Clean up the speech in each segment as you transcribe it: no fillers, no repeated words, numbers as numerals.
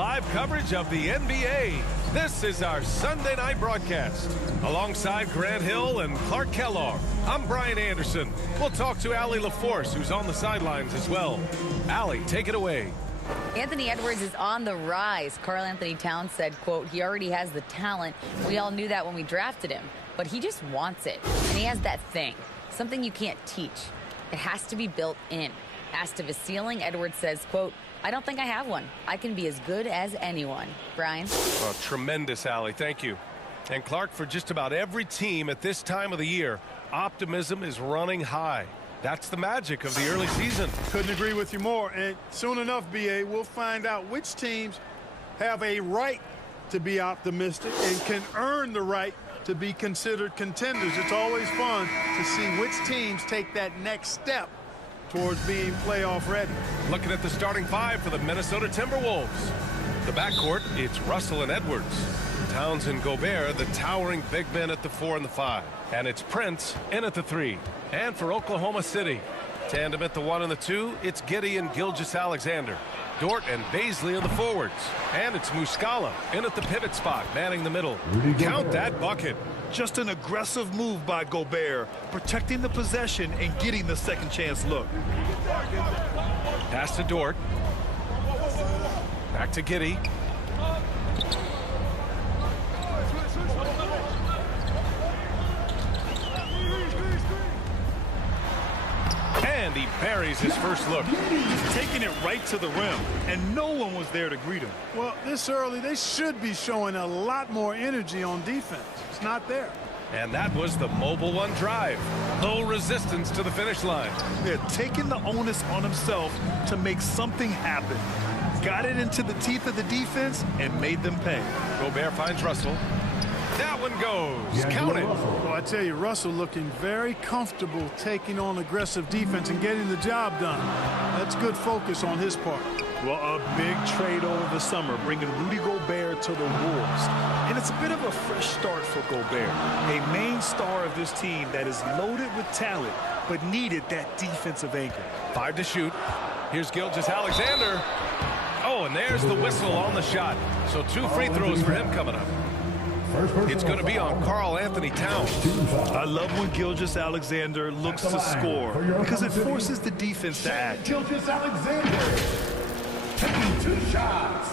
live coverage of the NBA. This is our Sunday night broadcast. Alongside Grant Hill and Clark Kellogg, I'm Brian Anderson. We'll talk to Allie LaForce, who's on the sidelines as well. Allie, take it away. Anthony Edwards is on the rise. Karl Anthony Towns said, quote, he already has the talent. We all knew that when we drafted him, but he just wants it. And he has that thing, something you can't teach. It has to be built in. Asked of his ceiling, Edwards says, quote, I don't think I have one. I can be as good as anyone. Brian? Oh, tremendous, Allie. Thank you. And Clark, for just about every team at this time of the year, optimism is running high. That's the magic of the early season. Couldn't agree with you more. And soon enough, B.A., we'll find out which teams have a right to be optimistic and can earn the right to be considered contenders. It's always fun to see which teams take that next step towards being playoff ready. Looking at the starting five for the Minnesota Timberwolves. The backcourt, it's Russell and Edwards. Towns and Gobert, the towering big men at the 4 and the 5. And it's Prince in at the 3. And for Oklahoma City, tandem at the 1 and the 2, it's Giddey and Gilgeous-Alexander. Dort and Baisley are the forwards. And it's Muscala in at the pivot spot, manning the middle. Count that bucket. Just an aggressive move by Gobert, protecting the possession and getting the second chance look. Pass to Dort. Back to Giddey. And he buries his first look. He's taking it right to the rim, and no one was there to greet him. Well, this early, they should be showing a lot more energy on defense. It's not there. And that was the Mobile One drive. No resistance to the finish line. They're taking the onus on himself to make something happen. Got it into the teeth of the defense and made them pay. Gobert finds Russell. That one goes. Count it. Well, I tell you, Russell looking very comfortable taking on aggressive defense and getting the job done. That's good focus on his part. Well, a big trade over the summer, bringing Rudy Gobert to the Wolves. And it's a bit of a fresh start for Gobert, a main star of this team that is loaded with talent, but needed that defensive anchor. 5 to shoot. Here's Gilgeous-Alexander. Oh, and there's the whistle on the shot. So 2 free throws for him coming up. It's going to be on Karl Anthony Towns. I love when Gilgeous-Alexander looks to score because it forces the defense to act. Gilgeous-Alexander taking 2 shots.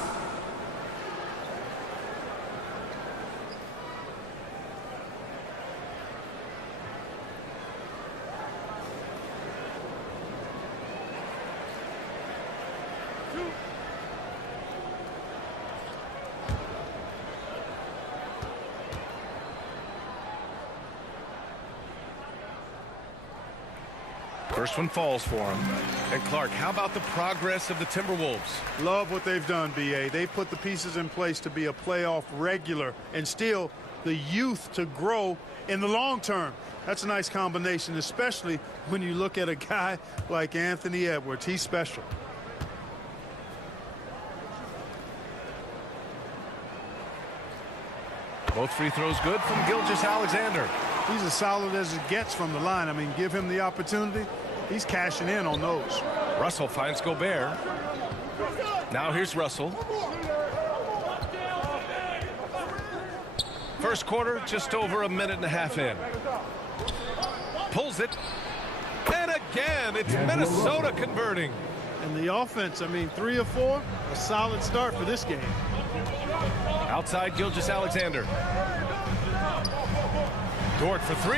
First one falls for him. And Clark, how about the progress of the Timberwolves? Love what they've done, B.A. They put the pieces in place to be a playoff regular and still the youth to grow in the long term. That's a nice combination, especially when you look at a guy like Anthony Edwards. He's special. Both free throws good from Gilgeous-Alexander. He's as solid as it gets from the line. I mean, give him the opportunity. He's cashing in on those. Russell finds Gobert. Now here's Russell. First quarter, just over a minute and a half in. Pulls it. And again, it's Minnesota converting. And the offense, I mean, 3 of 4, a solid start for this game. Outside Gilgeous-Alexander. Dort for 3.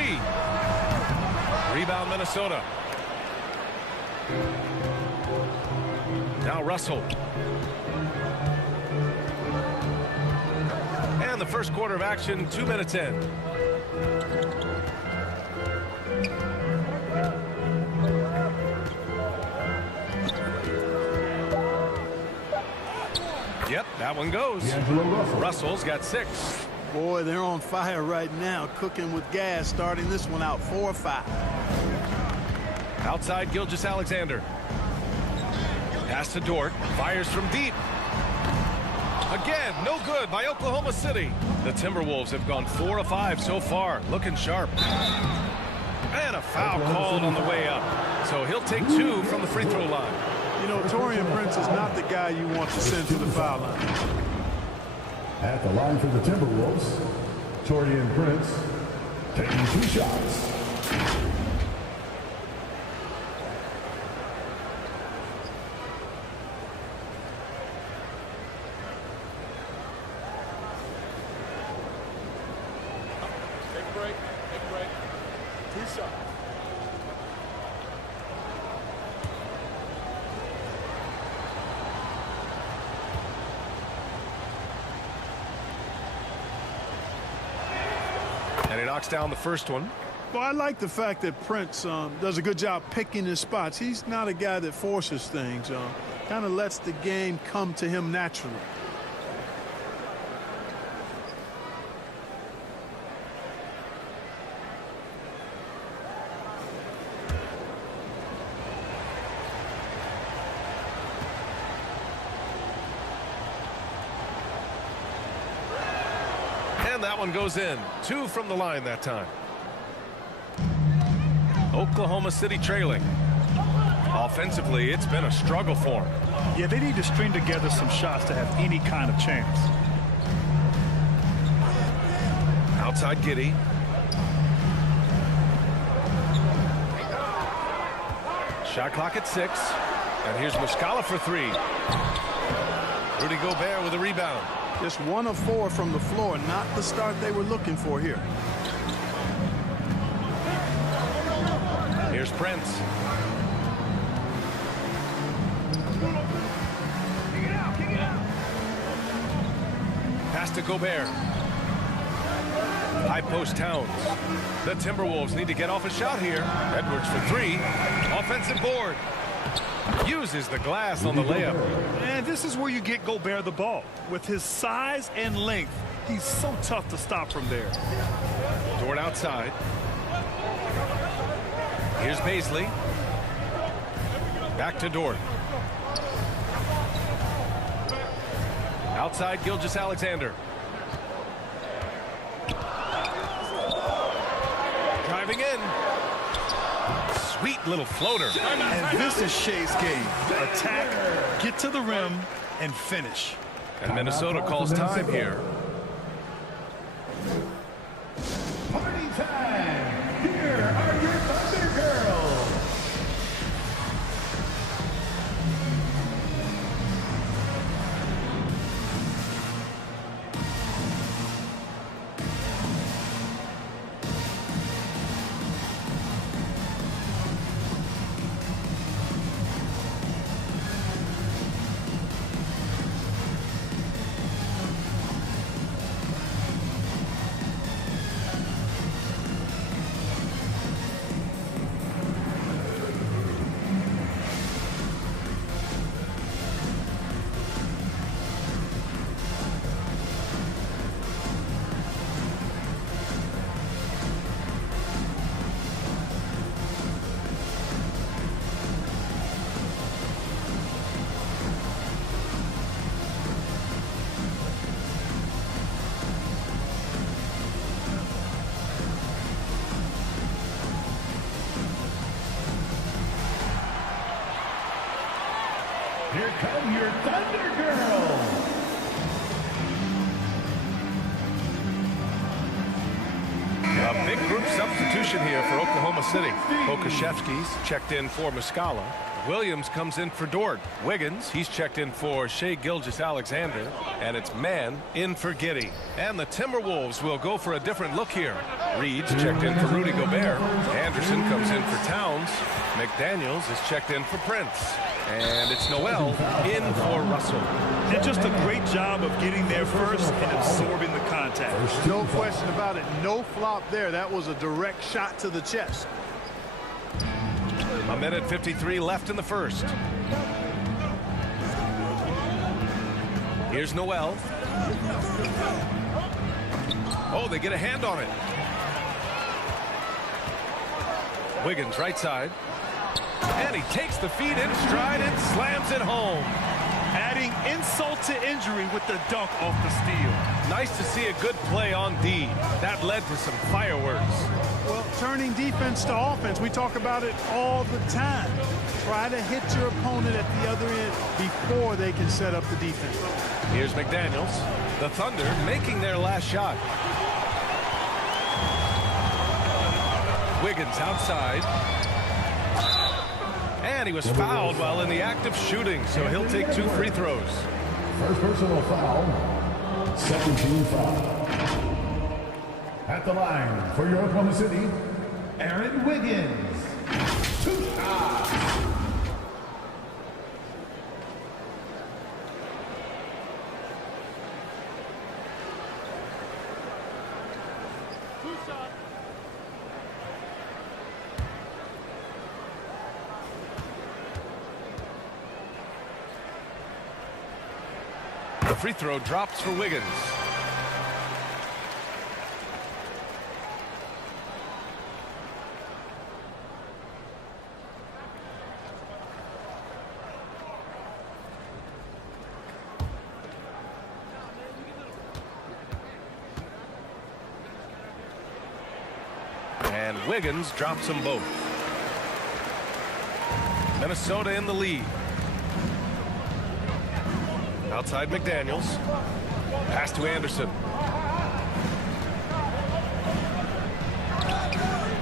Rebound Minnesota. Now Russell. And the first quarter of action, 2 minutes in. Yep, that one goes. Russell's got 6. Boy, they're on fire right now, cooking with gas, starting this one out 4 or 5. Outside Gilgeous-Alexander. Pass to Dort. Fires from deep. Again, no good by Oklahoma City. The Timberwolves have gone 4 of 5 so far, looking sharp. And a foul called on the way up. So he'll take 2 from the free throw line. You know, Taurean Prince is not the guy you want to send to the foul line. At the line for the Timberwolves, Taurean Prince taking 2 shots. Take a break. 2 shots. And he knocks down the first one. Well, I like the fact that Prince does a good job picking his spots. He's not a guy that forces things. Kind of lets the game come to him naturally. And that one goes in. 2 from the line that time. Oklahoma City trailing. Offensively, it's been a struggle for them. Yeah, they need to string together some shots to have any kind of chance. Outside Giddey. Shot clock at 6. And here's Muscala for 3. Rudy Gobert with a rebound. Just 1 of 4 from the floor, not the start they were looking for here. Here's Prince. Pass to Gobert. High post Towns. The Timberwolves need to get off a shot here. Edwards for 3. Offensive board. Uses the glass on the layup. And this is where you get Gobert the ball. With his size and length, he's so tough to stop from there. Dort outside. Here's Baisley. Back to Dort. Outside Gilgeous-Alexander. Driving in. Sweet little floater. And this is Shea's game. Attack, get to the rim, and finish. And Minnesota calls time here. Party time! Here are your Thunder Girls! Here come your Thunder Girls! A big group substitution here for Oklahoma City. Pokashevsky's checked in for Muscala. Williams comes in for Dort. Wiggins, he's checked in for Shai Gilgeous-Alexander. And it's Mann in for Giddey. And the Timberwolves will go for a different look here. Reed's checked in for Rudy Gobert. Anderson comes in for Towns. McDaniels is checked in for Prince. And it's Noel in for Russell. And just a great job of getting there first and absorbing the contact. There's no question about it. No flop there. That was a direct shot to the chest. A minute 53 left in the first. Here's Noel. Oh, they get a hand on it. Wiggins right side. And he takes the feet in stride and slams it home. Adding insult to injury with the dunk off the steal. Nice to see a good play on D. That led to some fireworks. Well, turning defense to offense, we talk about it all the time. try to hit your opponent at the other end before they can set up the defense. Here's McDaniels. The Thunder making their last shot. Wiggins outside. And he was fouled while in the act of shooting, so he'll take 2 free throws. First personal foul. Second team foul. At the line for your Oklahoma City, Aaron Wiggins. 2 shots. The free throw drops for Wiggins. And Wiggins drops them both. Minnesota in the lead. Outside McDaniels. Pass to Anderson.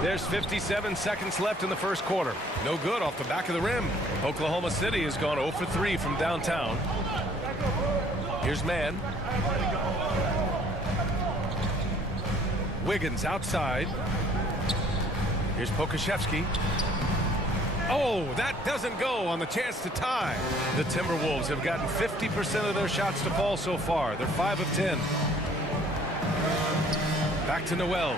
There's 57 seconds left in the first quarter. No good off the back of the rim. Oklahoma City has gone 0 for 3 from downtown. Here's Mann. Wiggins outside. Here's Pokusevski. Oh, that doesn't go on the chance to tie. The Timberwolves have gotten 50% of their shots to fall so far. They're 5 of 10. Back to Noel.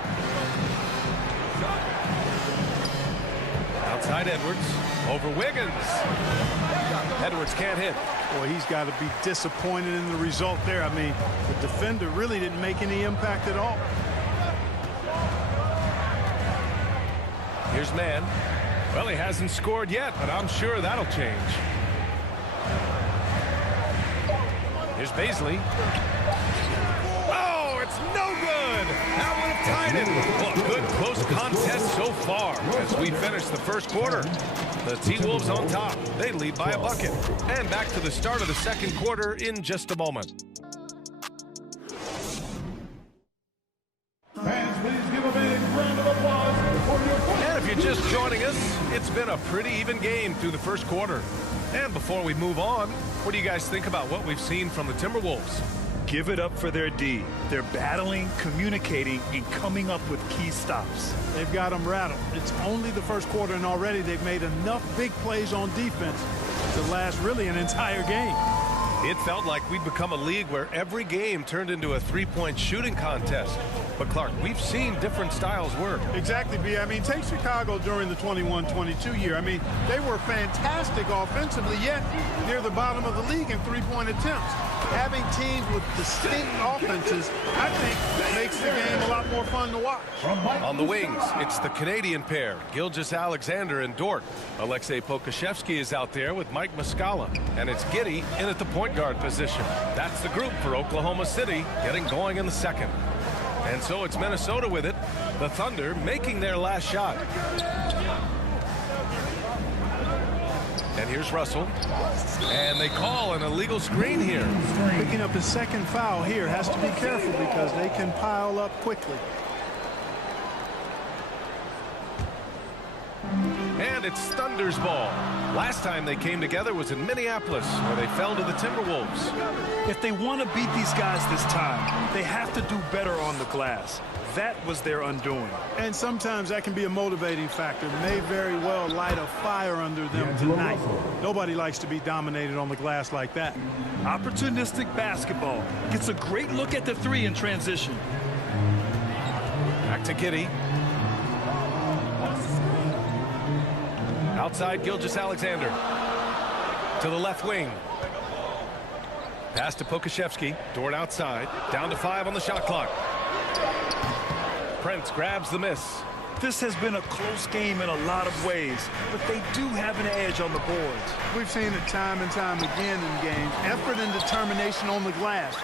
Outside Edwards. Over Wiggins. Edwards can't hit. Boy, he's got to be disappointed in the result there. I mean, the defender really didn't make any impact at all. Here's Mann. Well, he hasn't scored yet, but I'm sure that'll change. Here's Baisley. Oh, it's no good. That would have tied it. Well, good close contest so far as we finish the first quarter. The T-Wolves on top. They lead by a bucket. And back to the start of the second quarter in just a moment. Fans, please give a big round of applause for your... And if you're just joining us, it's been a pretty even game through the first quarter. And before we move on, what do you guys think about what we've seen from the Timberwolves? Give it up for their D. They're battling, communicating, and coming up with key stops. They've got them rattled. It's only the first quarter, and already they've made enough big plays on defense to last really an entire game. It felt like we'd become a league where every game turned into a three-point shooting contest. But, Clark, we've seen different styles work. Exactly, B. I mean, take Chicago during the 21-22 year. I mean, they were fantastic offensively, yet near the bottom of the league in three-point attempts. Having teams with distinct offenses, I think, makes the game a lot more fun to watch. On the wings, it's the Canadian pair, Gilgeous-Alexander and Dort. Alexei Pokusevski is out there with Mike Muscala. And it's Giddey in at the point guard position. That's the group for Oklahoma City getting going in the second. And so it's Minnesota with it. The Thunder making their last shot. And here's Russell. And they call an illegal screen here. Picking up his second foul here. Has to be careful because they can pile up quickly. And it's Thunder's ball. Last time they came together was in Minneapolis, where they fell to the Timberwolves. If they want to beat these guys this time, they have to do better on the glass. That was their undoing. And sometimes that can be a motivating factor. May very well light a fire under them tonight. Nobody likes to be dominated on the glass like that. Opportunistic basketball. Gets a great look at the three in transition. Back to Giddey. Outside Gilgeous-Alexander. To the left wing. Pass to Pokusevski. Dort outside. Down to 5 on the shot clock. Prince grabs the miss. This has been a close game in a lot of ways, but they do have an edge on the boards. We've seen it time and time again in games. Effort and determination on the glass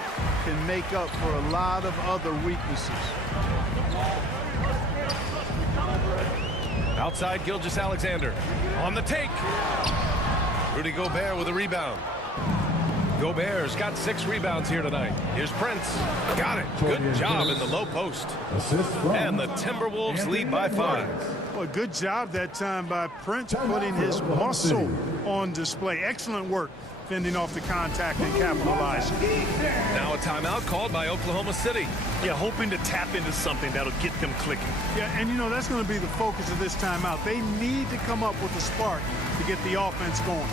can make up for a lot of other weaknesses. Outside, Gilgeous-Alexander. On the take. Rudy Gobert with a rebound. Gobert's got 6 rebounds here tonight. Here's Prince. Got it. Good job in the low post. And the Timberwolves lead by 5. Well, good job that time by Prince, putting his muscle on display. Excellent work fending off the contact and capitalizing. Now a timeout called by Oklahoma City. Yeah, hoping to tap into something that'll get them clicking. Yeah, and you know, that's going to be the focus of this timeout. They need to come up with a spark to get the offense going.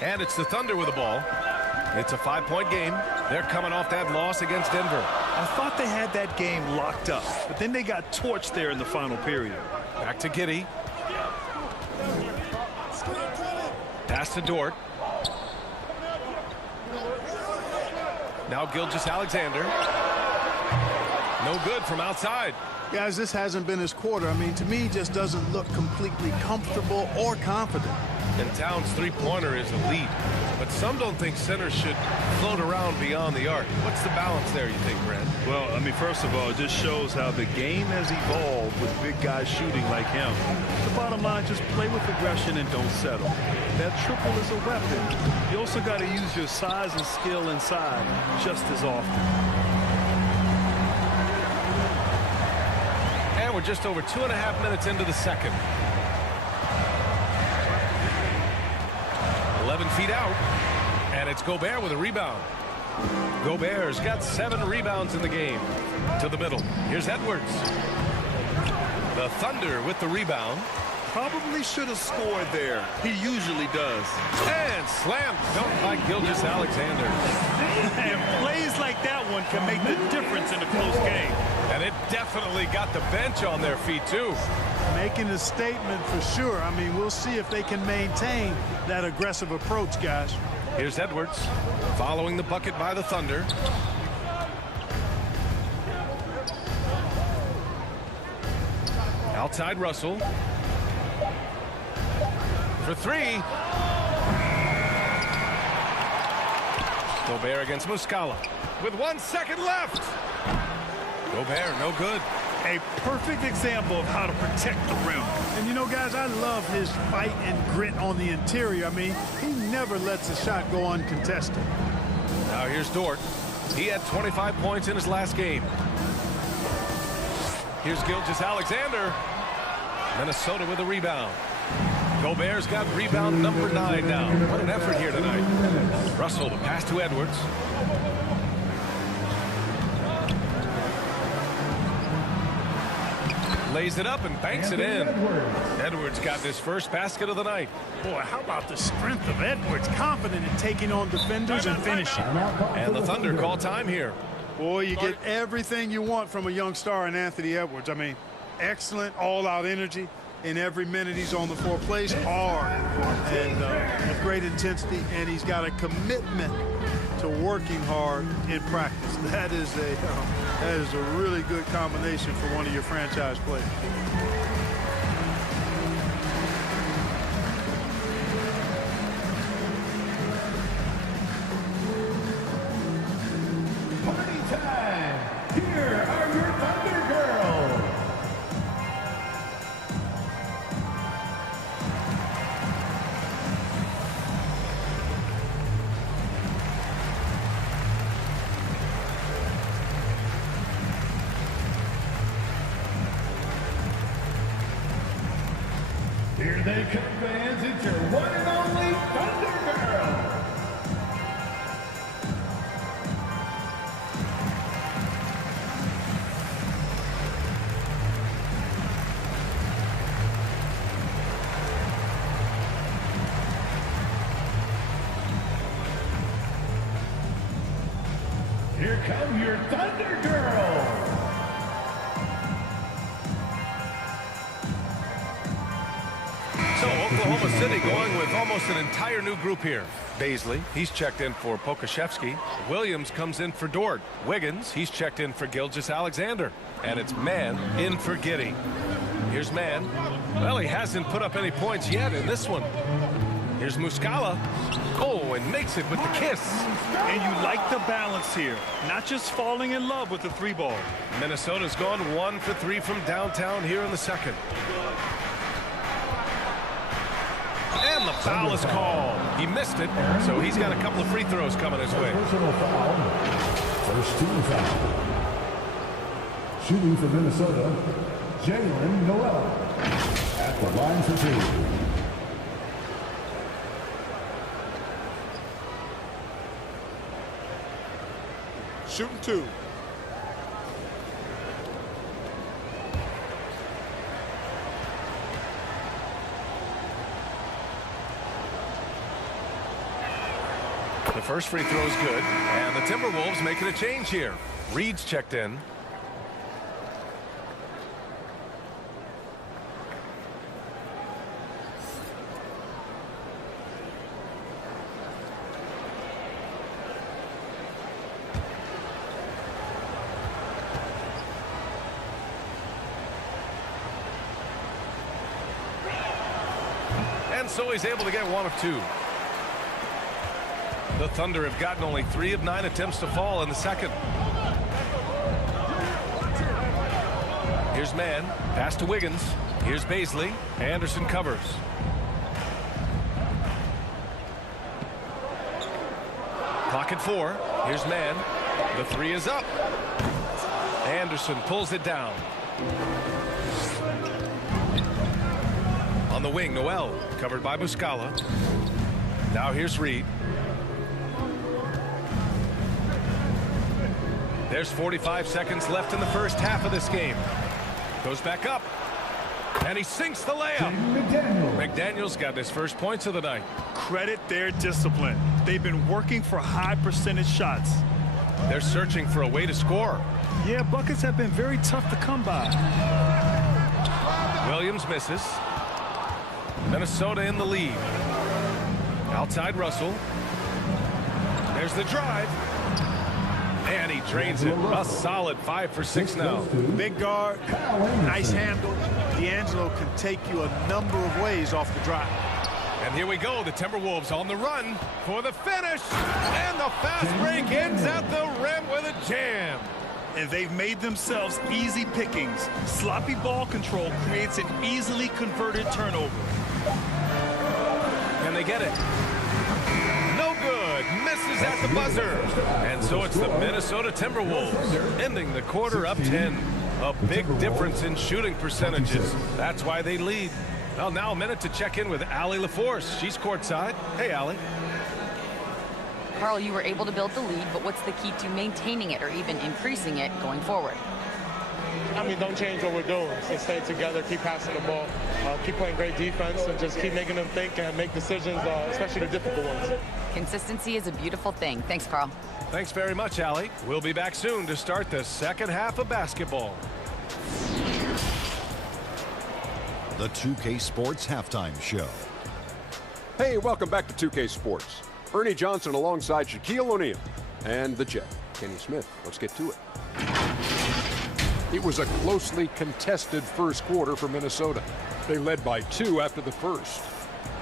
And it's the Thunder with the ball. It's a 5-point game. They're coming off that loss against Denver. I thought they had that game locked up, but then they got torched there in the final period. Back to Giddey. Pass to Dort. Now Gilgeous-Alexander. No good from outside. Guys, this hasn't been his quarter. I mean, to me, just doesn't look completely comfortable or confident. And Towns' three-pointer is a lead. But some don't think centers should float around beyond the arc. What's the balance there, you think, Brent? Well, I mean, first of all, it just shows how the game has evolved with big guys shooting like him. The bottom line, just play with aggression and don't settle. That triple is a weapon. You also got to use your size and skill inside just as often. And we're just over 2.5 minutes into the second. 11 feet out, and it's Gobert with a rebound. Gobert's got 7 rebounds in the game. To the middle. Here's Edwards. The Thunder with the rebound. Probably should have scored there. He usually does. And slam dunk by Gilgeous-Alexander. And plays like that one can make the difference in a close game. And it definitely got the bench on their feet, too. Making a statement for sure. I mean, we'll see if they can maintain that aggressive approach, guys. Here's Edwards following the bucket by the Thunder. Outside Russell. For 3. Gobert against Muscala. With 1 second left. Gobert, no good. A perfect example of how to protect the rim. And you know, guys, I love his fight and grit on the interior. I mean, he never lets a shot go uncontested. Now here's Dort. He had 25 points in his last game. Here's Gilgeous-Alexander. Minnesota with a rebound. Gobert's got rebound number 9 now. What an effort here tonight. Russell, the pass to Edwards. Lays it up and banks it in. Edwards got his first basket of the night. Boy, how about the strength of Edwards? Confident in taking on defenders and finishing. And the Thunder call time here. Boy, you get everything you want from a young star in Anthony Edwards. I mean, excellent all-out energy in every minute he's on the floor. Plays hard and with great intensity, and he's got a commitment to working hard in practice. That is a really good combination for one of your franchise players. Party time! Here are your Thunder Girls! Here they come, fans. It's your one and only Thunder Girl. Here come your Thunder Girls. So Oklahoma City going with almost an entire new group here. Baisley, he's checked in for Pokashevsky. Williams comes in for Dort. Wiggins, he's checked in for Gilgeous-Alexander. And it's Mann in for Giddey. Here's Mann. Well, he hasn't put up any points yet in this one. Here's Muscala. Oh, and makes it with the kiss. And you like the balance here, not just falling in love with the three ball. Minnesota's gone 1 for 3 from downtown here in the second. And the foul is called. He missed it, so he's got a couple of free throws coming his way. Personal foul. First team foul. Shooting for Minnesota, Jalen Noel. At the line for 2. Shooting 2. The first free throw is good, and the Timberwolves making a change here. Reed's checked in. And so he's able to get 1 of 2. The Thunder have gotten only 3 of 9 attempts to fall in the second. Here's Mann. Pass to Wiggins. Here's Baisley. Anderson covers. Clock at 4. Here's Mann. The 3 is up. Anderson pulls it down. On the wing, Noel. Covered by Muscala. Now here's Reed. There's 45 seconds left in the first half of this game. Goes back up. And he sinks the layup. McDaniel's got his first points of the night. Credit their discipline. They've been working for high percentage shots. They're searching for a way to score. Yeah, buckets have been very tough to come by. Williams misses. Minnesota in the lead. Outside Russell. There's the drive. And he drains it. A solid 5 for 6 now. Big guard, nice handle. D'Angelo can take you a number of ways off the drive. And here we go. The Timberwolves on the run for the finish. And the fast break ends at the rim with a jam. And they've made themselves easy pickings. Sloppy ball control creates an easily converted turnover. Can they get it? No good. Misses at the buzzer. And so it's the Minnesota Timberwolves ending the quarter up 10. A big difference in shooting percentages. That's why they lead. Well, now a minute to check in with Allie LaForce. She's courtside. Hey, Allie. Carl, you were able to build the lead, but what's the key to maintaining it or even increasing it going forward? I mean, don't change what we're doing. So stay together, keep passing the ball, keep playing great defense, and just keep making them think and make decisions, especially the difficult ones. Consistency is a beautiful thing. Thanks, Carl. Thanks very much, Allie. We'll be back soon to start the second half of basketball. The 2K Sports Halftime Show. Hey, welcome back to 2K Sports. Ernie Johnson alongside Shaquille O'Neal and the Jet, Kenny Smith. Let's get to it. It was a closely contested first quarter for Minnesota. They led by 2 after the first.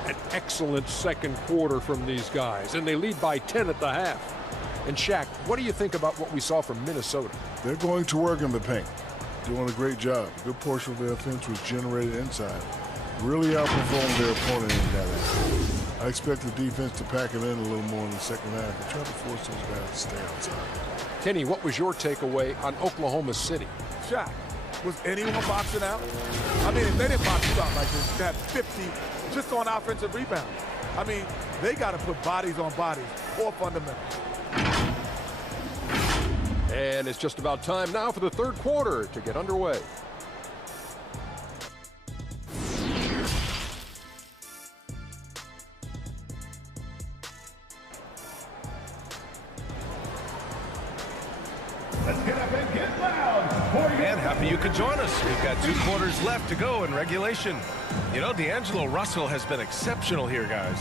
An excellent second quarter from these guys, and they lead by 10 at the half. And Shaq, what do you think about what we saw from Minnesota? They're going to work in the paint. Doing a great job. A good portion of their offense was generated inside. Really outperformed their opponent in that area. I expect the defense to pack it in a little more in the second half and try to force those guys to stay outside. Kenny, what was your takeaway on Oklahoma City? Shaq, Was anyone boxing out? I mean, if they didn't box you out like this, you had 50 just on offensive rebounds. I mean, they got to put bodies on bodies or fundamentals. And it's just about time now for the third quarter to get underway. Let's get up and get loud. And happy you could join us. We've got 2 quarters left to go in regulation. You know, D'Angelo Russell has been exceptional here, guys.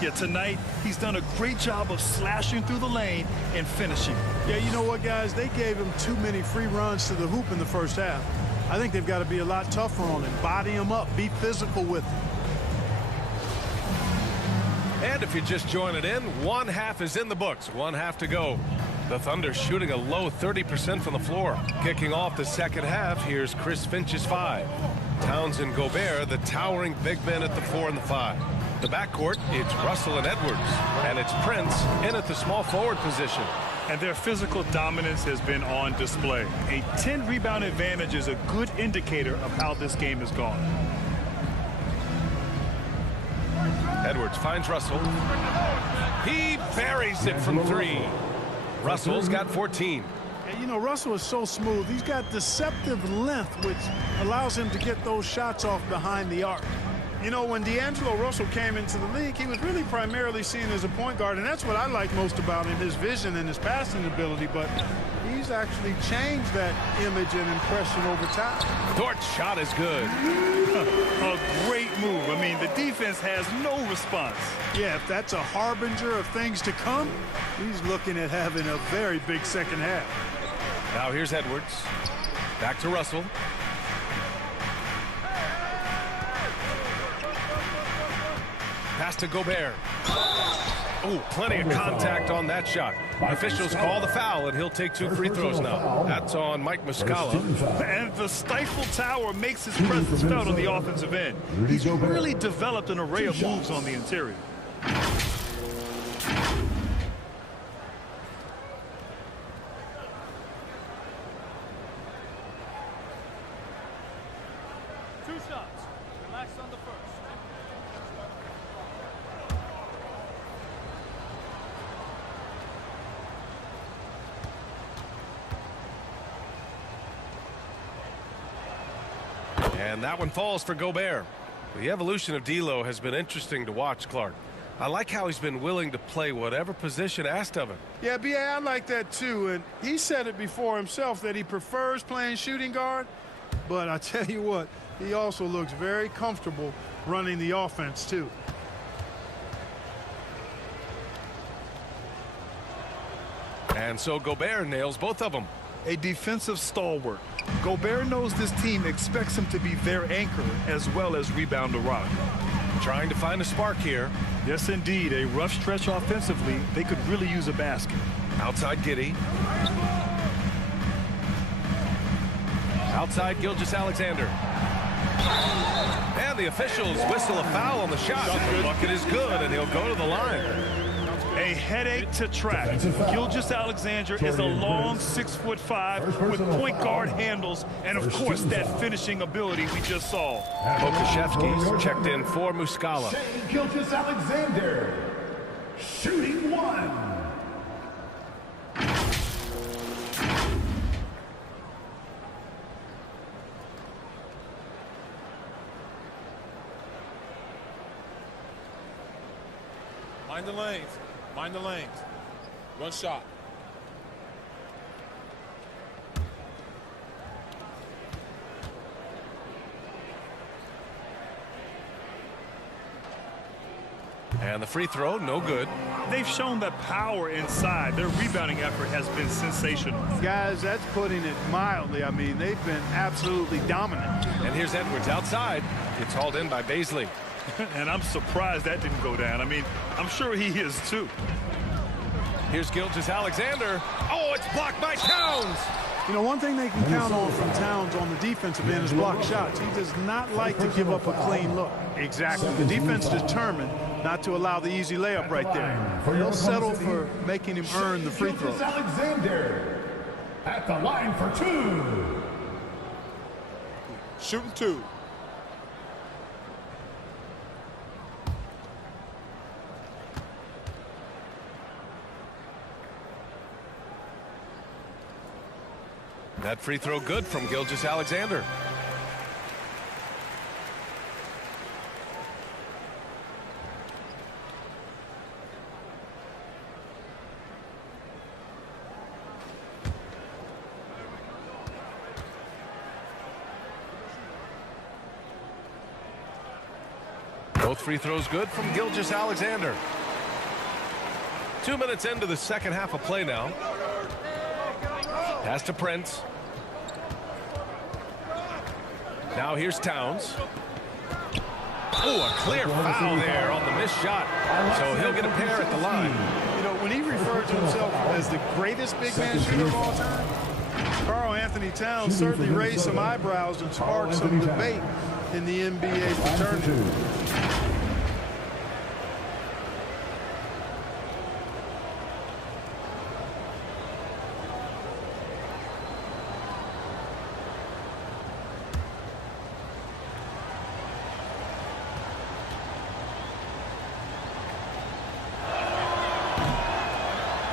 Yeah, tonight he's done a great job of slashing through the lane and finishing. Yeah, you know what, guys? They gave him too many free runs to the hoop in the first half. I think they've got to be a lot tougher on him. Body him up. Be physical with him. And if you're just joining in, 1 half is in the books. 1 half to go. The Thunder shooting a low 30% from the floor. Kicking off the second half, here's Chris Finch's 5. Towns and Gobert, the towering big men at the 4 and the 5. The backcourt, it's Russell and Edwards. And it's Prince in at the small forward position. And their physical dominance has been on display. A 10-rebound advantage is a good indicator of how this game has gone. Edwards finds Russell. He buries it from 3. Russell's got 14. And, you know, Russell is so smooth. He's got deceptive length, which allows him to get those shots off behind the arc. You know, when D'Angelo Russell came into the league, he was really primarily seen as a point guard, and that's what I like most about him, his vision and his passing ability, but he's actually changed that image and impression over time. Dort's shot is good. A great move. I mean, the defense has no response. Yeah, if that's a harbinger of things to come, he's looking at having a very big second half. Now here's Edwards. Back to Russell. Pass to Gobert. Oh, plenty of contact on that shot. Officials call the foul, and he'll take 2 free throws now. That's on Mike Muscala. And the stifle tower makes his presence felt on the offensive end. He's really developed an array of moves on the interior. And that one falls for Gobert. The evolution of D'Lo has been interesting to watch, Clark. I like how he's been willing to play whatever position asked of him. Yeah, B.A., I like that too. And he said it before himself that he prefers playing shooting guard. But I tell you what, he also looks very comfortable running the offense too. And so Gobert nails both of them. A defensive stalwart. Gobert knows this team expects him to be their anchor as well as rebound the rock. Trying to find a spark here. Yes, indeed. A rough stretch offensively. They could really use a basket. Outside Giddey. Outside Gilgeous-Alexander. And the officials whistle a foul on the shot. The bucket is good, and he'll go to the line. A headache to track. Gilgeous-Alexander is a long 6'5" with point guard handles and, of course, that finishing ability we just saw. Okashevsky's checked in for Muscala. Gilgeous-Alexander, shooting 1. Mind the lanes. Mind the lanes. One shot. And the free throw, no good. They've shown that power inside. Their rebounding effort has been sensational. Guys, that's putting it mildly. I mean, they've been absolutely dominant. And here's Edwards outside. It's hauled in by Baisley. And I'm surprised that didn't go down. I mean, I'm sure he is too. Here's Gilgeous-Alexander. Oh, it's blocked by Towns. You know, one thing they can count on from Towns on the defensive end is block shots. He does not like to give up a clean look. Exactly. The defense determined not to allow the easy layup right there. They'll settle for making him earn the free throw. Alexander at the line for 2. Shooting 2. That free throw good from Gilgeous-Alexander. Both free throws good from Gilgeous-Alexander. 2 minutes into the second half of play now. Pass to Prince. Now here's Towns. Oh, a clear foul there on the missed shot. So he'll get a pair at the line. You know, when he referred to himself as the greatest big man shooter of all time, Karl Anthony Towns certainly raised some eyebrows and sparked some debate in the NBA fraternity.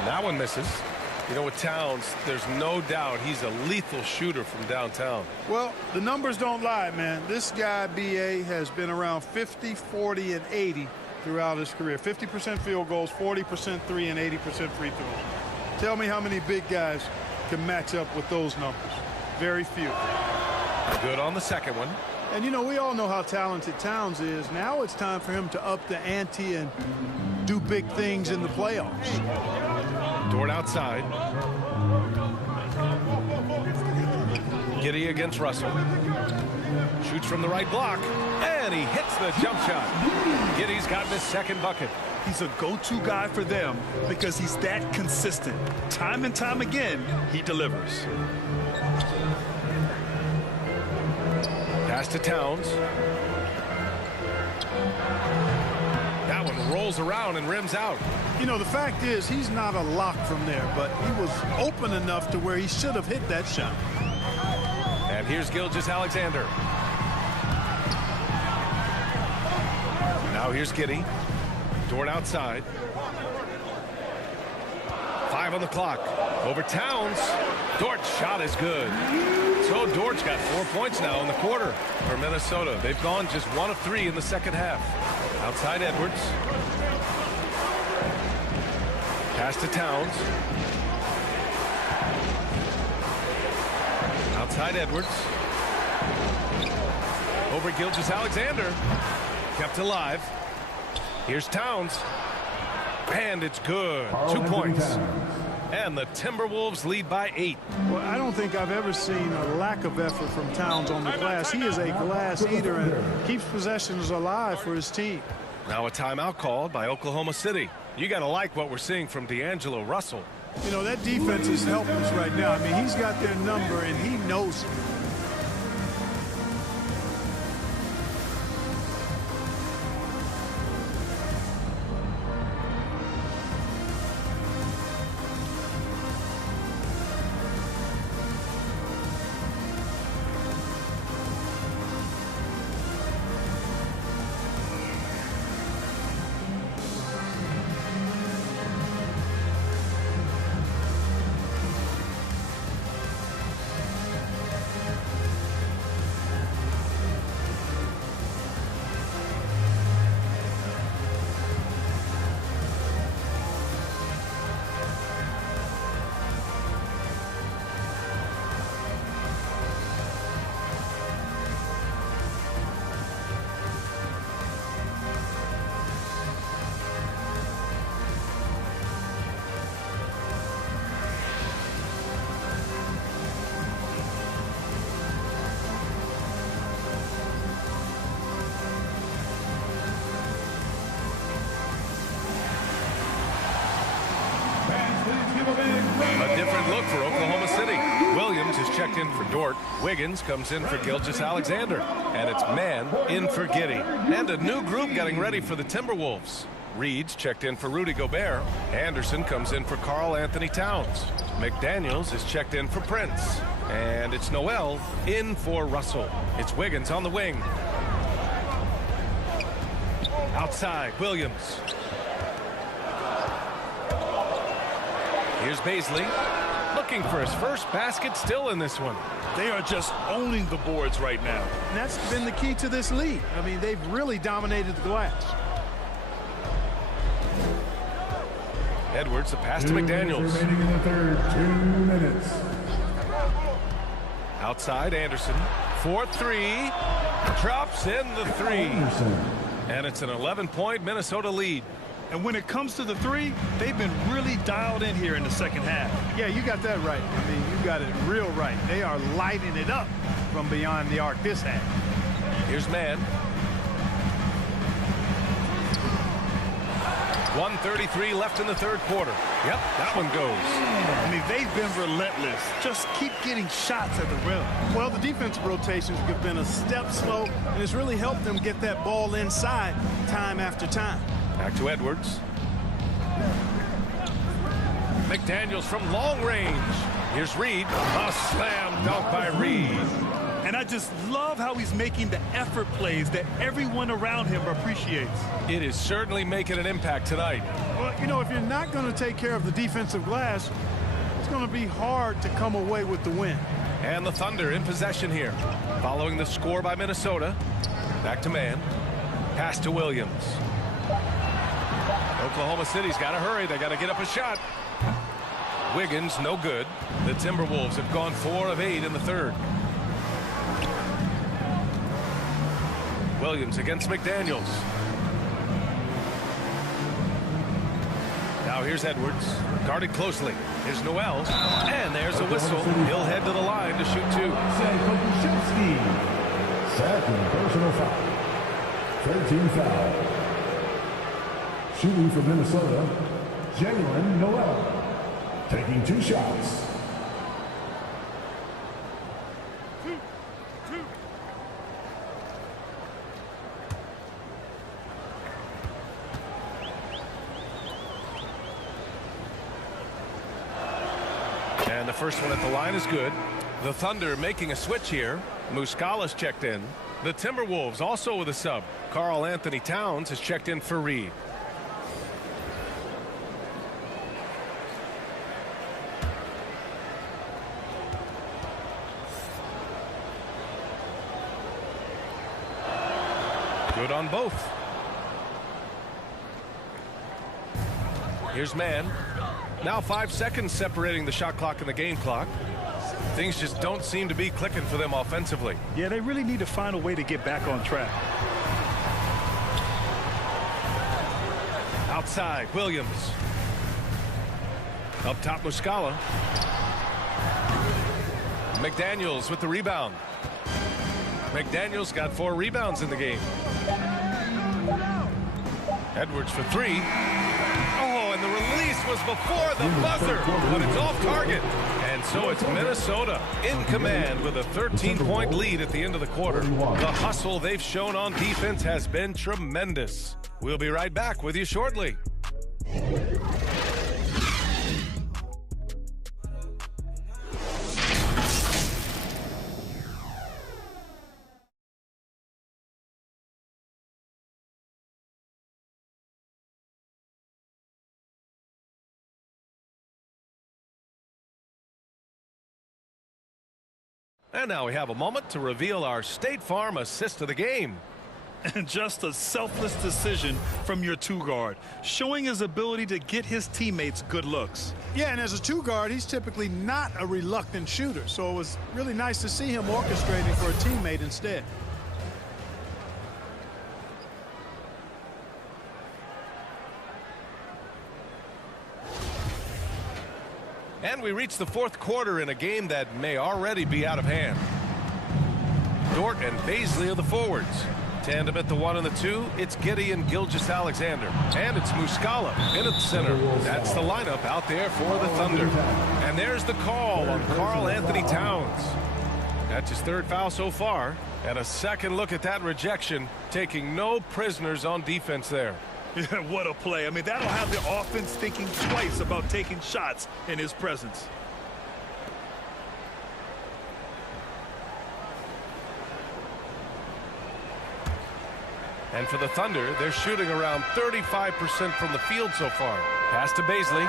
That one misses. You know, with Towns, there's no doubt he's a lethal shooter from downtown. Well, the numbers don't lie, man. This guy, B.A., has been around 50, 40, and 80 throughout his career. 50% field goals, 40% three, and 80% free throws. Tell me how many big guys can match up with those numbers. Very few. Good on the second one. And, you know, we all know how talented Towns is. Now it's time for him to up the ante and do big things in the playoffs. Dort outside. Giddey against Russell. Shoots from the right block. And he hits the jump shot. Giddey's gotten his second bucket. He's a go-to guy for them because he's that consistent. Time and time again, he delivers. Pass to Towns. That one rolls around and rims out. You know, the fact is he's not a lock from there, but he was open enough to where he should have hit that shot. And here's Gilgeous-Alexander. Now here's Giddey. Dort outside. 5 on the clock. Over Towns. Dort's shot is good. So Dort's got 4 points now in the quarter for Minnesota. They've gone just 1 of 3 in the second half. Outside Edwards. Pass to Towns. Outside Edwards. Over Gilgeous-Alexander. Kept alive. Here's Towns. And it's good. 2 points. And the Timberwolves lead by 8. Well, I don't think I've ever seen a lack of effort from Towns on the glass. He is a glass eater and keeps possessions alive for his team. Now a timeout called by Oklahoma City. You got to like what we're seeing from D'Angelo Russell. You know, that defense is helpless right now. I mean, he's got their number and he knows it. A different look for Oklahoma City. Williams is checked in for Dort. Wiggins comes in for Gilgeous-Alexander. And it's man in for Giddey. And a new group getting ready for the Timberwolves. Reed's checked in for Rudy Gobert. Anderson comes in for Karl Anthony Towns. McDaniels is checked in for Prince. And it's Noel in for Russell. It's Wiggins on the wing. Outside, Williams. Here's Baisley, looking for his first basket, still in this one. They are just owning the boards right now. And that's been the key to this lead. I mean, they've really dominated the glass. Edwards, the pass to McDaniels. Remaining in the third, 2 minutes. Outside, Anderson. 4-3. Drops in the three. And it's an 11-point Minnesota lead. And when it comes to the three, they've been really dialed in here in the second half. Yeah, you got that right. I mean, you got it real right. They are lighting it up from beyond the arc this half. Here's Mann. 1:33 left in the third quarter. Yep, that one goes. I mean, they've been relentless. Just keep getting shots at the rim. Well, the defensive rotations have been a step slow, and it's really helped them get that ball inside time after time. Back to Edwards. McDaniels from long range. Here's Reed. A slam dunk by Reed. And I just love how he's making the effort plays that everyone around him appreciates. It is certainly making an impact tonight. Well, you know, if you're not going to take care of the defensive glass, it's going to be hard to come away with the win. And the Thunder in possession here. Following the score by Minnesota. Back to Mann. Pass to Williams. Oklahoma City's got to hurry. They got to get up a shot. Wiggins, no good. The Timberwolves have gone 4 of 8 in the third. Williams against McDaniels. Now here's Edwards. Guarded closely. Here's Noel. And there's a whistle. He'll head to the line to shoot 2. Second personal foul. 13 foul. Shooting for Minnesota, Jalen Noel. Taking 2 shots. And the first one at the line is good. The Thunder making a switch here. Muscala's checked in. The Timberwolves also with a sub. Karl Anthony Towns has checked in for Reed. Good on both. Here's Mann. Now 5 seconds separating the shot clock and the game clock. Things just don't seem to be clicking for them offensively. Yeah, they really need to find a way to get back on track. Outside, Williams. Up top, Muscala. McDaniels with the rebound. McDaniels got 4 rebounds in the game. Edwards for 3. Oh, and the release was before the buzzer, but it's off target. And so it's Minnesota in command with a 13-point lead at the end of the quarter. The hustle they've shown on defense has been tremendous. We'll be right back with you shortly. And now we have a moment to reveal our State Farm assist of the game. And just a selfless decision from your 2-guard, showing his ability to get his teammates good looks. Yeah, and as a 2-guard, he's typically not a reluctant shooter, so it was really nice to see him orchestrating for a teammate instead. And we reach the 4th quarter in a game that may already be out of hand. Dort and Baisley are the forwards. Tandem at the 1 and the 2, it's Giddey and Gilgeous-Alexander. And it's Muscala in at the center. That's the lineup out there for the Thunder. And there's the call on Karl Anthony Towns. That's his 3rd foul so far. And a second look at that rejection, taking no prisoners on defense there. Yeah, what a play. I mean, that'll have the offense thinking twice about taking shots in his presence. And for the Thunder, they're shooting around 35% from the field so far. Pass to Baisley.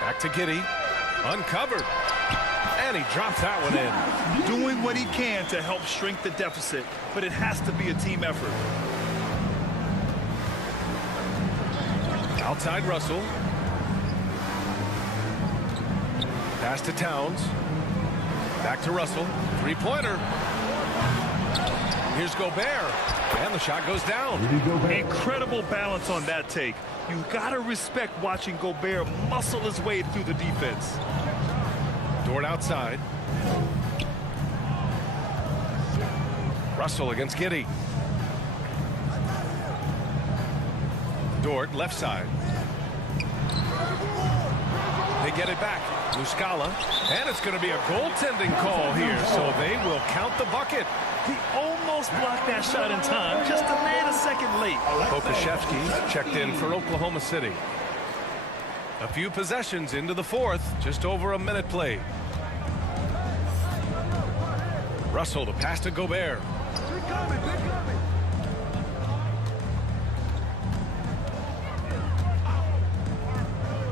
Back to Giddey. Uncovered. And he drops that one in. Doing what he can to help shrink the deficit, but it has to be a team effort. Outside Russell. Pass to Towns. Back to Russell. Three-pointer. Here's Gobert. And the shot goes down. Incredible balance on that take. You gotta respect watching Gobert muscle his way through the defense. Dort outside. Russell against Giddey. Dort left side. They get it back. Muscala. And it's going to be a goaltending call here, so they will count the bucket. He almost blocked that shot in time, just a nanosecond late. Pokusevski checked in for Oklahoma City. A few possessions into the fourth, just over a minute played. Russell to pass to Gobert.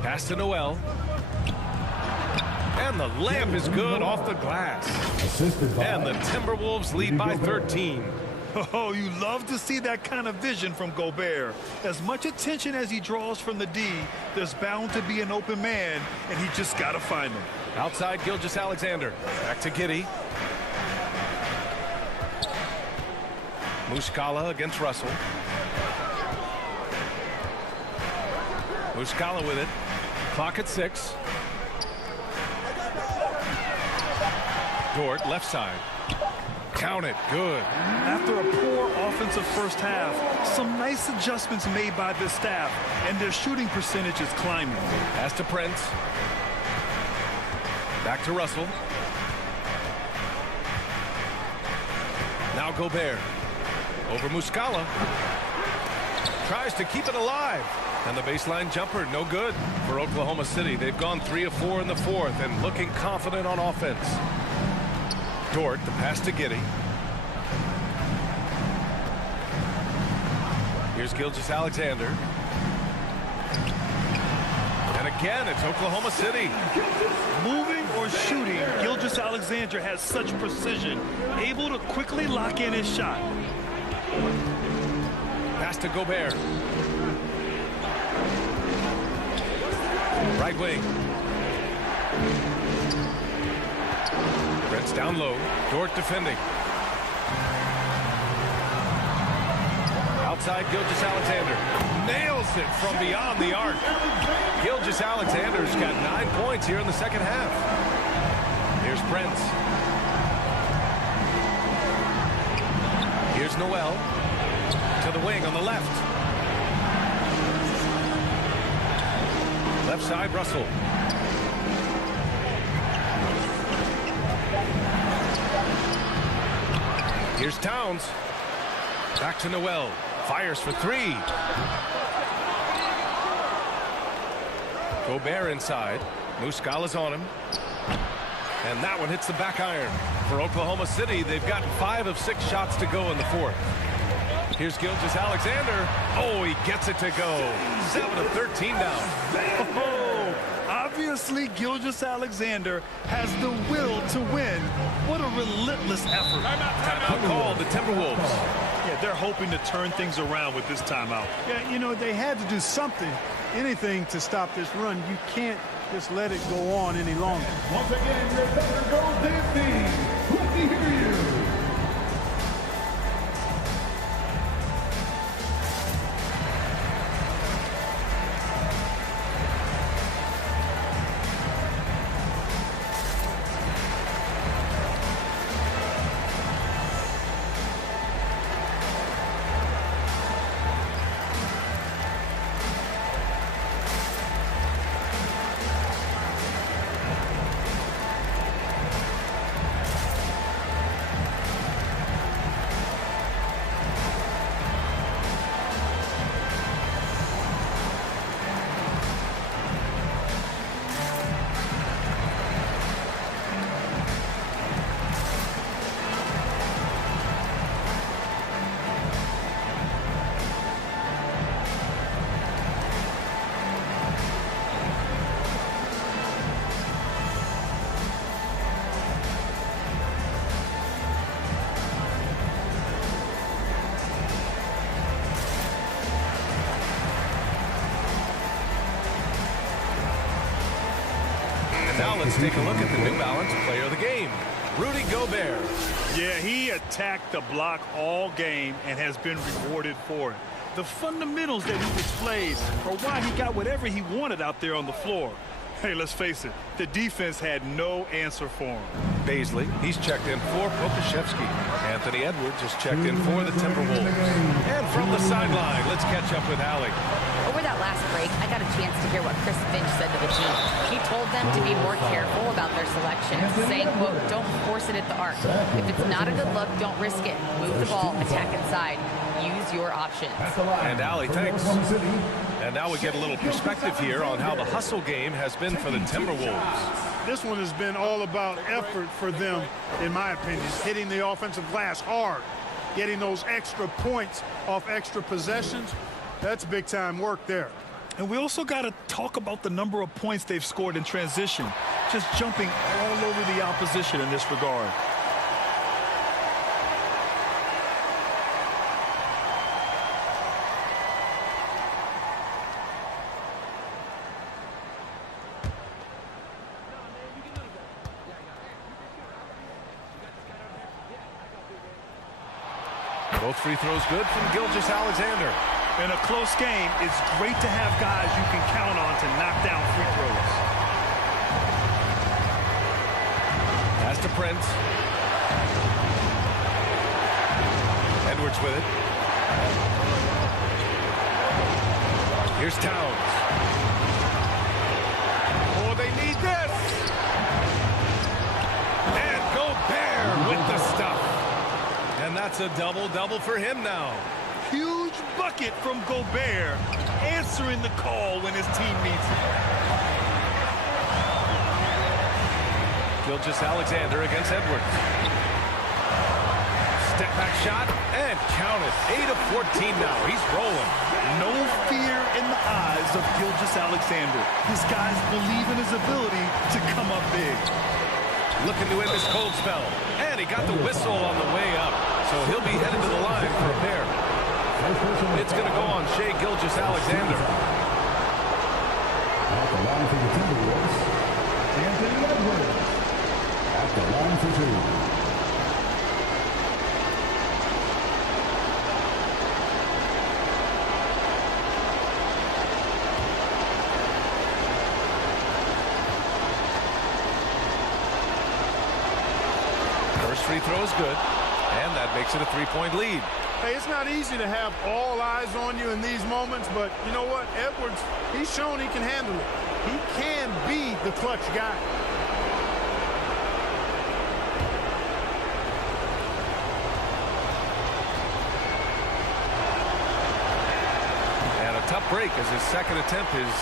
Pass to Noel. And the layup is good off the glass. And the Timberwolves lead by 13. Oh, you love to see that kind of vision from Gobert. As much attention as he draws from the D, there's bound to be an open man, and he just got to find him. Outside Gilgeous-Alexander. Back to Giddey. Muscala against Russell. Muscala with it. Clock at 6. Dort left side. Count it. Good. After a poor offensive first half, some nice adjustments made by this staff, and their shooting percentage is climbing. Pass to Prince. Back to Russell. Now Gobert. Over Muscala. Tries to keep it alive. And the baseline jumper, no good for Oklahoma City. They've gone 3 of 4 in the fourth and looking confident on offense. Dort, the pass to Giddey. Here's Gilgeous-Alexander. And again, it's Oklahoma City. Moving or shooting, Gilgeous-Alexander has such precision, able to quickly lock in his shot. Pass to Gobert. Right wing. Prince down low. Dort defending. Outside Gilgeous-Alexander. Nails it from beyond the arc. Gilgeous-Alexander's got 9 points here in the second half. Here's Prince. Here's Noel. To the wing on the left. Left side, Russell. Here's Towns. Back to Noel. Fires for 3. Gobert inside. Muscala's on him. And that one hits the back iron. For Oklahoma City, they've got 5 of 6 shots to go in the fourth. Here's Gilgeous-Alexander. Oh, he gets it to go. 7 of 13 now. Oh, obviously, Gilgeous-Alexander has the will to win. What a relentless effort. Timeout called the Timberwolves. Yeah, they're hoping to turn things around with this timeout. Yeah, you know, they had to do something, anything to stop this run. You can't just let it go on any longer. Once again, your Thunder goes dancing. Let me hear you. let's take a look at the New Balance Player of the Game, Rudy Gobert. Yeah, he attacked the block all game and has been rewarded for it. The fundamentals that he displayed are why he got whatever he wanted out there on the floor. Hey, let's face it, the defense had no answer for him. Baisley, he's checked in for Pokashevsky. Anthony Edwards is checked in for the Timberwolves. And from the sideline, let's catch up with Allie. Over that last break, I got a chance to hear what Chris Finch said to the team. He told them to be more careful about their selections, saying, quote, don't force it at the arc. If it's not a good look, don't risk it. Move the ball, attack inside. Use your options. And Allie, thanks. And now we get a little perspective here on how the hustle game has been for the Timberwolves. This one has been all about effort for them, in my opinion. Hitting the offensive glass hard, getting those extra points off extra possessions. That's big-time work there. And we also got to talk about the number of points they've scored in transition, just jumping all over the opposition in this regard. Both free throws good from Gilgeous-Alexander. In a close game, it's great to have guys you can count on to knock down free throws. Pass to Prince. Edwards with it. Here's Towns. Oh, they need this. And Gobert with the stuff. And that's a double-double for him now. Huge bucket from Gobert, answering the call when his team needs it. Gilgeous-Alexander against Edwards. Step back shot and count it. 8 of 14 now. He's rolling. No fear in the eyes of Gilgeous-Alexander. This guy's believe in his ability to come up big. Looking to end this cold spell. And he got the whistle on the way up. So he'll be headed to the line for a pair. It's going to go on Shai Gilgeous-Alexander. At the line for the Timberwolves, Anthony Edwards. At the line for two. First free throw is good, and that makes it a three-point lead. Hey, it's not easy to have all eyes on you in these moments, but you know what? Edwards, he's shown he can handle it. He can be the clutch guy. And a tough break as his second attempt is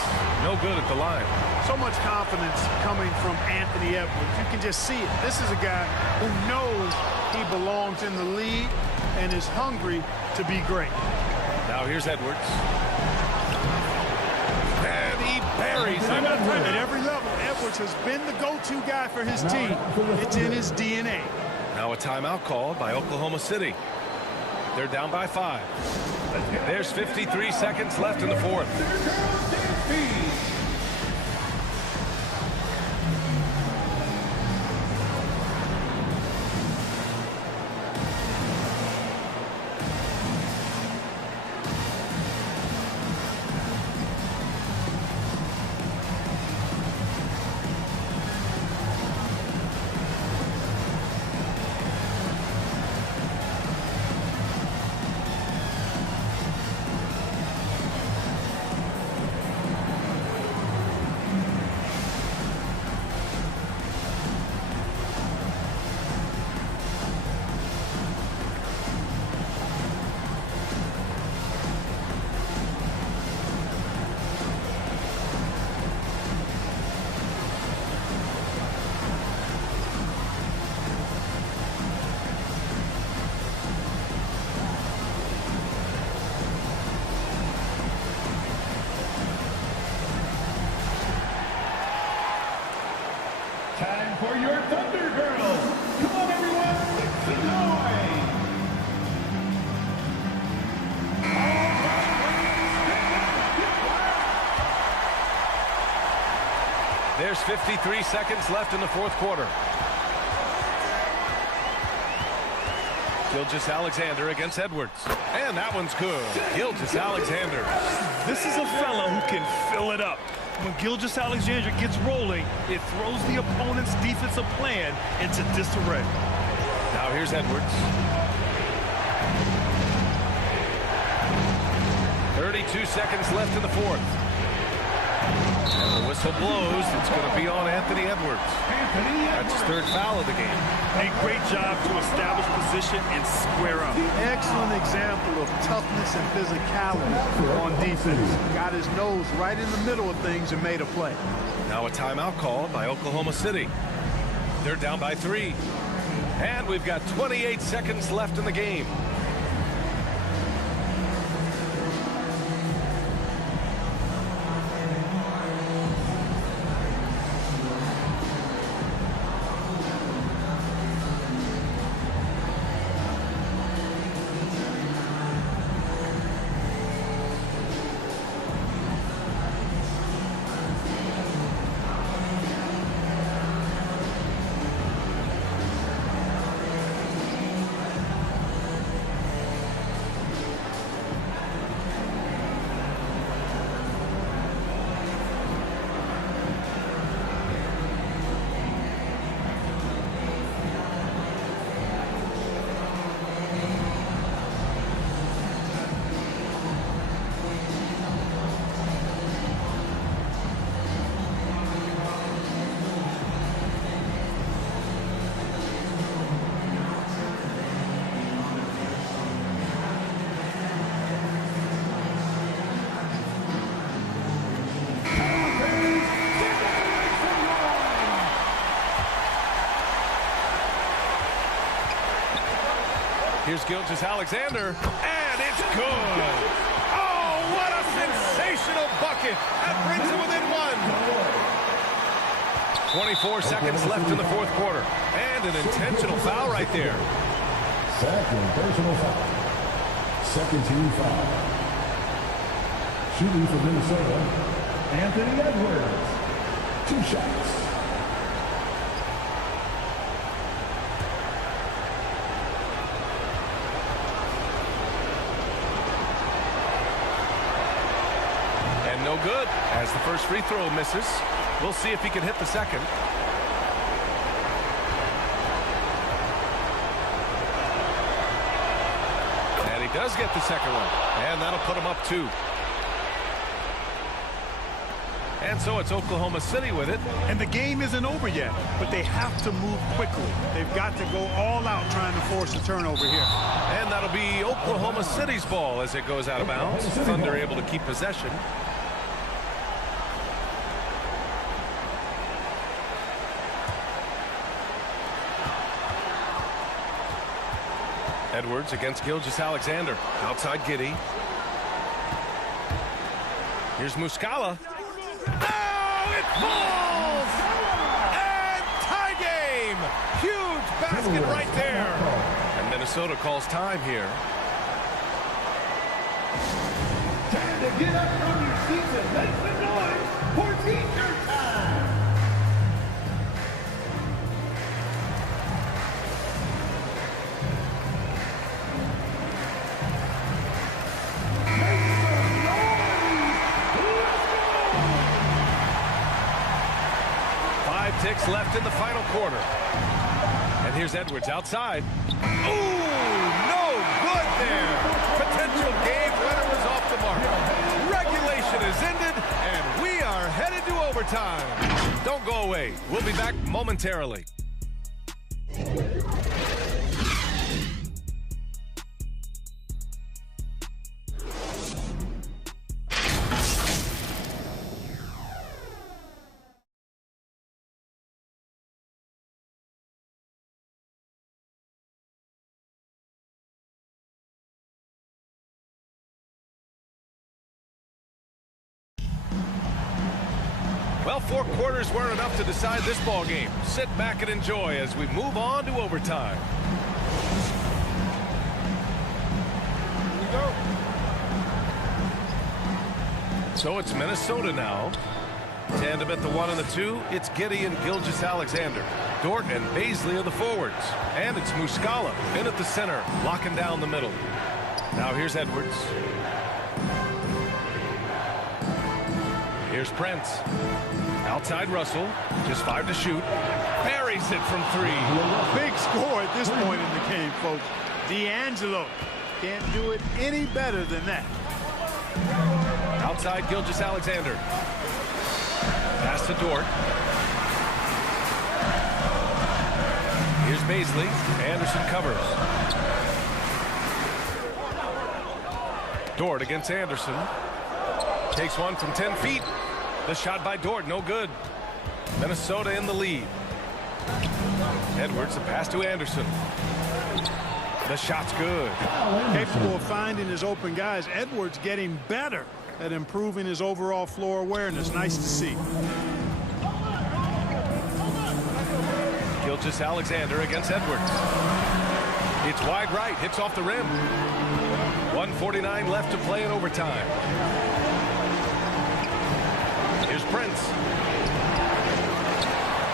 no good at the line. So much confidence coming from Anthony Edwards. You can just see it. This is a guy who knows he belongs in the league and is hungry to be great. Now here's Edwards. And he buries him. At every level, Edwards has been the go-to guy for his team. It's in his DNA. Now a timeout called by Oklahoma City. They're down by 5. There's 53 seconds left in the fourth. 53 seconds left in the fourth quarter. Gilgeous-Alexander against Edwards. And that one's good. Gilgeous-Alexander. This is a fella who can fill it up. When Gilgeous-Alexander gets rolling, it throws the opponent's defensive plan into disarray. Now here's Edwards. 32 seconds left in the fourth. And the whistle blows. It's going to be on Anthony Edwards. That's his third foul of the game. A great job to establish position and square up. Excellent example of toughness and physicality on defense. Got his nose right in the middle of things and made a play. Now a timeout called by Oklahoma City. They're down by 3. And we've got 28 seconds left in the game. Here's Gilgeous-Alexander, and it's good. Oh, what a sensational bucket. That brings it within 1. 24 seconds left in the fourth quarter. And an intentional foul right there. Second personal foul. Second team foul. Shooting for Minnesota, Anthony Edwards. 2 shots. No good, as the first free throw misses. We'll see if he can hit the second. And he does get the second one. And that'll put him up 2. And so it's Oklahoma City with it. And the game isn't over yet, but they have to move quickly. They've got to go all out trying to force a turnover here. And that'll be Oklahoma City's ball as it goes out of bounds. Thunder able to keep possession. Edwards against Gilgeous-Alexander. Outside Giddey. Here's Muscala. Oh, it falls! And tie game! Huge basket right there. And Minnesota calls time here. Time to get up from your seats and make some noise for teacher time! Ticks left in the final quarter. And here's Edwards outside. Ooh, no good there. Potential game winner was off the mark. Regulation is ended, and we are headed to overtime. Don't go away. We'll be back momentarily. Well, 4 quarters weren't enough to decide this ball game. Sit back and enjoy as we move on to overtime. Here we go. So it's Minnesota now. Tandem at the 1 and the 2. It's Giddey and Gilgeous-Alexander. Dort and Baisley are the forwards. And it's Muscala in at the center, locking down the middle. Now here's Edwards. Here's Prince. Outside Russell. Just 5 to shoot. Buries it from 3. Big score at this point in the game, folks. D'Angelo can't do it any better than that. Outside Gilgeous-Alexander. Pass to Dort. Here's Baisley. Anderson covers. Dort against Anderson. Takes one from 10 feet. The shot by Dort, no good. Minnesota in the lead. Edwards, the pass to Anderson. The shot's good. Capable of finding his open guys. Edwards getting better at improving his overall floor awareness. Nice to see. Gilgeous-Alexander against Edwards. It's wide right, hits off the rim. 1:49 left to play in overtime. Here's Prince.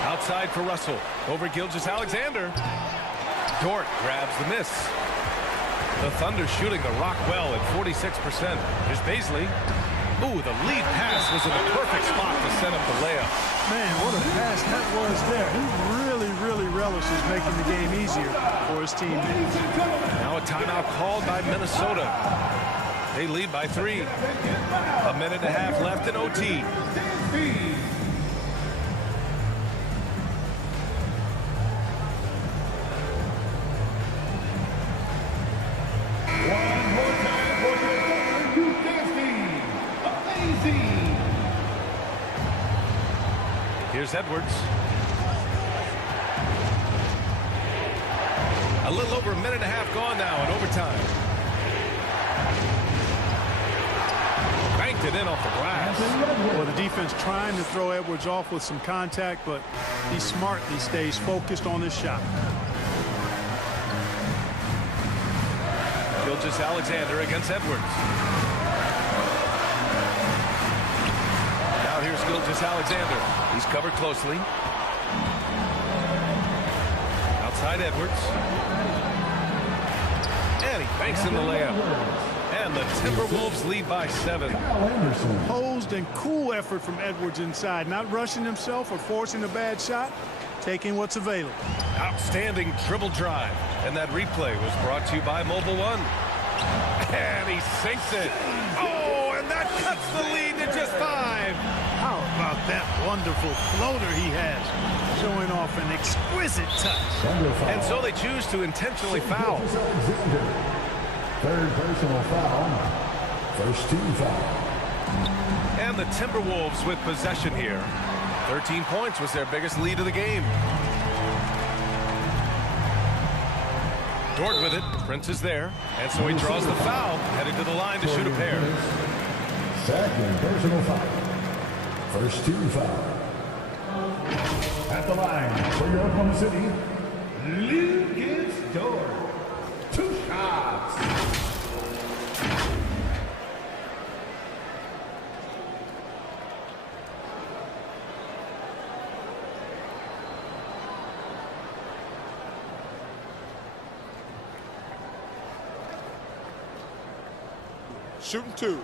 Outside for Russell. Over Gilgeous-Alexander. Dort grabs the miss. The Thunder shooting the rock well at 46%. Here's Baisley. Ooh, the lead pass was in the perfect spot to set up the layup. Man, what a pass that was there. He really relishes making the game easier for his teammates. Now a timeout called by Minnesota. They lead by 3. A minute and a half left in OT. Here's Edwards. A little over a minute and a half gone now in overtime. Banked it in off the glass. Well, the defense trying to throw Edwards off with some contact, but he's smart. He stays focused on his shot. Gilgeous-Alexander against Edwards. Now here's Gilgeous-Alexander. He's covered closely. Outside Edwards. And he banks in the layup. And the Timberwolves lead by 7. Posed and cool effort from Edwards inside. Not rushing himself or forcing a bad shot. Taking what's available. Outstanding dribble drive. And that replay was brought to you by Mobile One. And he sinks it. Oh, and that cuts the lead to just 5. How about that wonderful floater he has, showing off an exquisite touch. And so they choose to intentionally foul. Third personal foul. First team foul. And the Timberwolves with possession here. 13 points was their biggest lead of the game. Dort with it. Prince is there. And so he draws the foul, headed to the line to shoot a pair. Second personal foul. First team foul. At the line for your Oklahoma City, Lucas Dort. 2 shots. Shooting 2.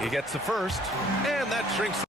He gets the first, and that shrinks